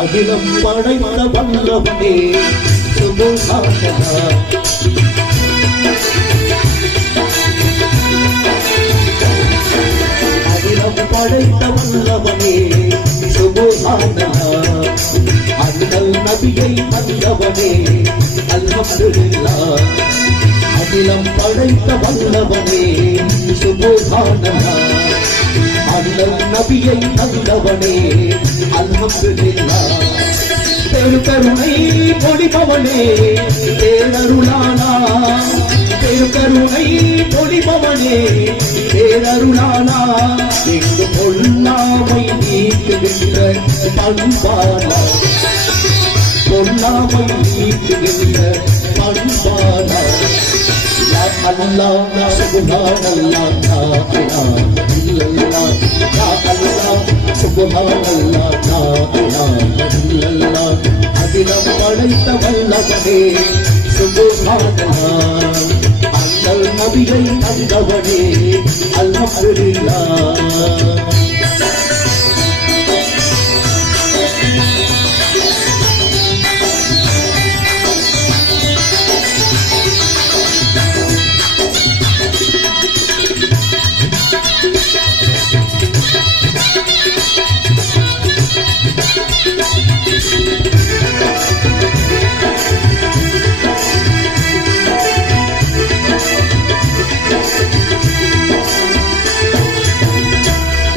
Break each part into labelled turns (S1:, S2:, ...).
S1: அகிலம் படைத்த வல்லவனே சுபகானனா அகிலம் படைத்த வல்லவனே சுபகானனா அண்ணல் நபியை வல்லவனே அல்ஹம்துலில்லாஹ் அகிலம் படைத்த வல்லவனே சுபகானனா அண்ணல் நபியை தந்தவனே அல்ஹம்துலில்லாஹ் பெருகருணை பொடிபவனே பேரருளானா. பெருகருணை பொடிபவனே பேரருளானா. எங்கு பொல்லாமை நீக்குகின்ற பண்பானா. பொல்லாமை நீக்குகின்ற யா அல்லாஹ் யா சுப்ஹானல்லாஹ் லா இலாஹ இல்லல்லாஹ் யா அல்லாஹ் சுப்ஹானல்லாஹ் லா இலாஹ இல்லல்லாஹ் அகிலம் படைத்த வல்லவனே சுப்ஹானல்லாஹ் அண்ணல் நபியை தந்தவனே அல்ஹம்துலில்லாஹ்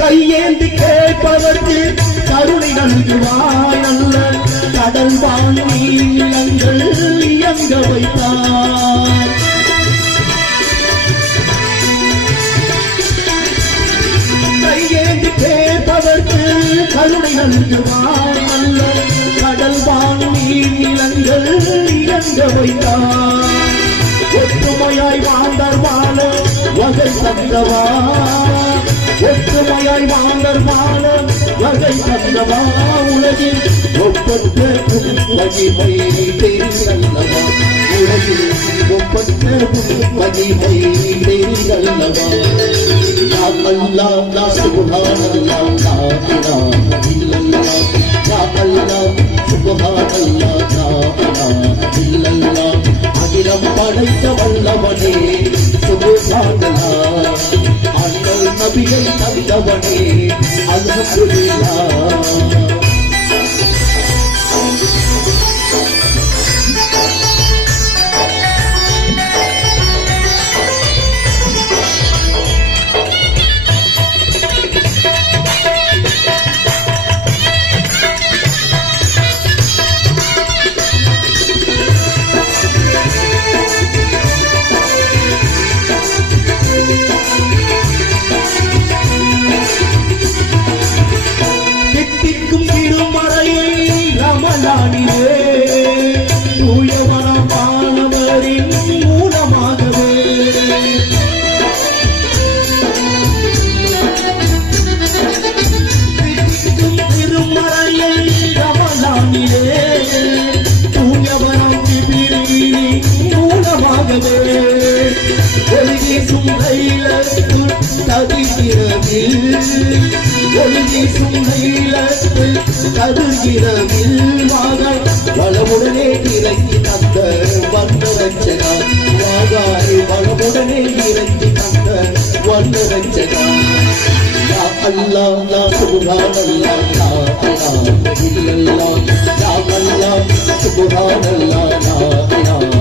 S1: கையேந்தி கேட்பவர்க்கு கருணை நல்குவாய் நல்ல கடல் வானீலங்கள் இயங்க வைத்தார். கையேந்தி கேட்பவர்க்கு கருணை நல்குவாய் நல்ல கடல் வானீலங்கள் இயங்க வைத்தார். ஒற்றுமையாய் வாழ்ந்தார் வாழ வகை தந்தவா ஒற்றுமையாய் மாந்தர் வாழ வகை தந்தவா உலகில் ஒப்பற்ற மகிமை தெரிந்தல்லவா உலகில் ஒப்பற்ற மகிமை தெரிந்தல்லவா நாம் அல்லாஹ் லா சுப்ஹானல்லாஹ் லா இல்லல்லாம் Thank you. தவிர்கிறவில் மகள் வளமுடனே இறங்கி தந்த வந்தரஞ்சனா வாகாய் வளமுடனே இறங்கி தந்த வந்தரஞ்சனா யா அல்லாஹ் யா சுப்ஹானல்லாஹ் லா இலாஹ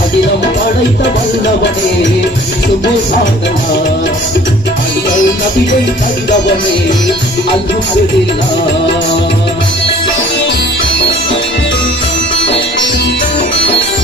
S1: அகிலம் படைத்த வல்லவனே சுப்ஹானல்லாஹ். லா இலாஹ இல்லல்லாஹ் அகிலம் படைத்த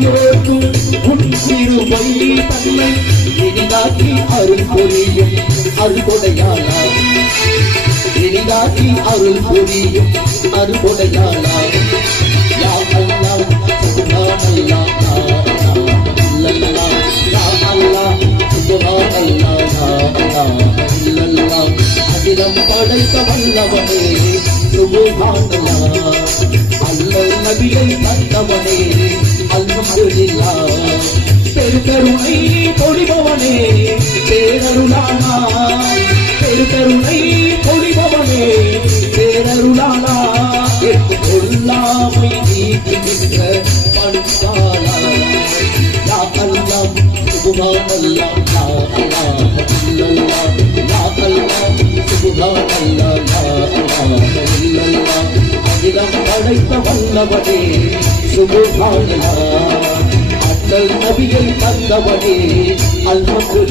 S1: உயிரோக்கும் உன் திருவை தன்னை இனிதாக்கி அருள் புரியும் அருள்கொடையாளா இனிதாக்கி அருள் புரியும் அருள்கொடையாளா யா அல்லா சுபான் அல்லா யா அல்லா சுபான் அல்லா அகிலம் படைத்த வல்லவனே சுபான் அல்லா அல்லல் நபியை தந்தவனே. அல்ஹம்துலில்லாஹ் பெருகருணை பொழிபவனே பேரருளானா பெருகருணை பொழிபவனே பேரருளானா பொல்லாமை நீக்குகின்ற பண்பாளா யா அல்லாஹ் சுப்ஹானல்லாஹ் லா இலாஹ இல்லல்லாஹ் யா அல்லாஹ் அகிலம் படைத்த வல்லவனே சுப்ஹானல்லாஹ் அண்ணல் நபியை தந்தவனே அல்ஹம்துலில்லாஹ்